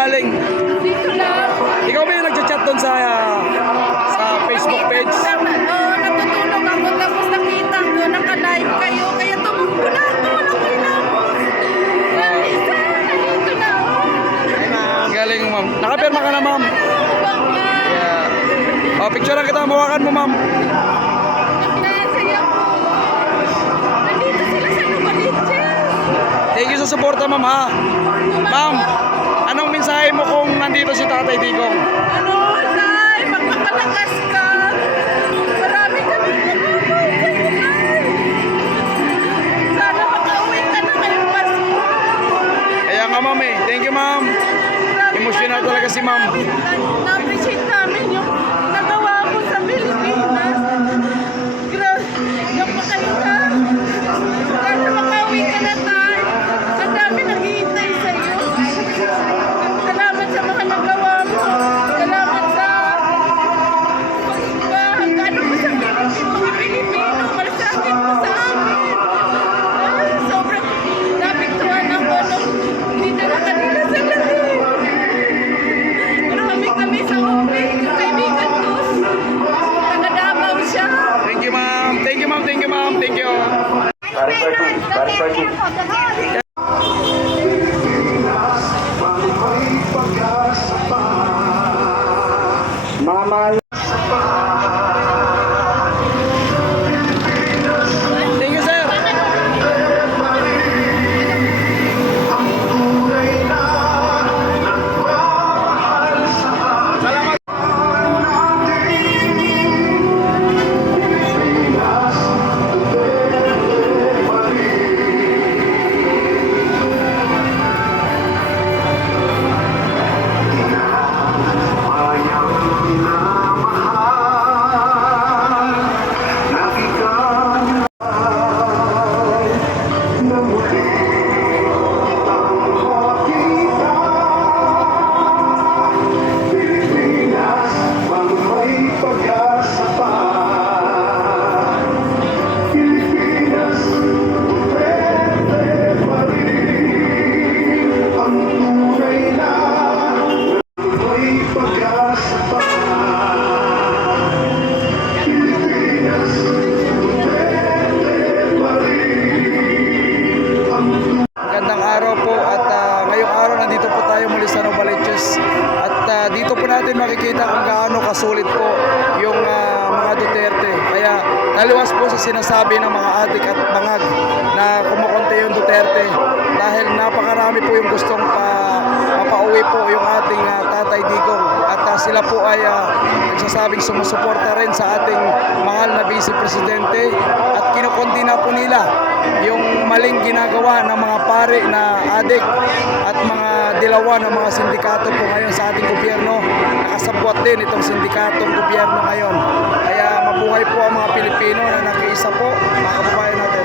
galing? Dito lang. Ikaw ba yung nagchat-chat doon sa Facebook page? Oo, natutulog ako tapos nakita ko, naka-live kayo. Kaya tumakbo na ako. Walang kailangan. Isa, nandito na ako. Galing, ma'am. Nakapirma ka na, ma'am. Baka. Yeah. Picture lang kita. Mawakan mo, ma'am. Nasaya ko. Nandito sila sa Novaliches. Thank you sa suporta, ma'am, ha? Ma'am, anong mensahe mo kung nandito si Tatay Digong? Ano, Nay? Magpapalakas ka. Marami ka na Nay. Sana makauwi ka na ngayong Pasko. Kaya nga, ma'am, eh. Thank you, ma'am. Emotional talaga si ma'am. Na-appreciate namin yung nagawa mo sa Pilipinas. Napakainga. Sana makauwi ka na tayo. Ang dami naghihintay sa'yo. Salamat sa mga nagawa mo. Salamat sa pag-ano mo sa mga Pilipino. Malasakit mo sa amin. Sobrang napiktuhan ako nung dito na kanila sa lalim. Marami kami sa office. Yung kaibigan ko. Taga-Davao siya. Thank you, ma'am. Thank you, ma'am. Thank you, ma'am. Thank you. Mama. Thank you, sir. Magandang araw po at ngayong araw nandito po tayo muli sa Novaliches at dito po natin makikita kung gaano kasulit po yung mga Duterte. Kaya taliwas po sa sinasabi ng mga adik at bangag na kumukonte yung Duterte dahil napakarami po yung gustong mapauwi po yung ating Tatay Digong at sila po ay nagsasabing sumusuporta rin sa ating mahal na Vice Presidente at kinukondina po nila yung maling ginagawa ng mga pare na adik at mga dilawan ng mga sindikato po ngayon sa ating gobyerno. Nakasabwat din itong sindikatong gobyerno ngayon. Kaya mabuhay po ang mga Pilipino na nakiisa po, mga kababayan natin.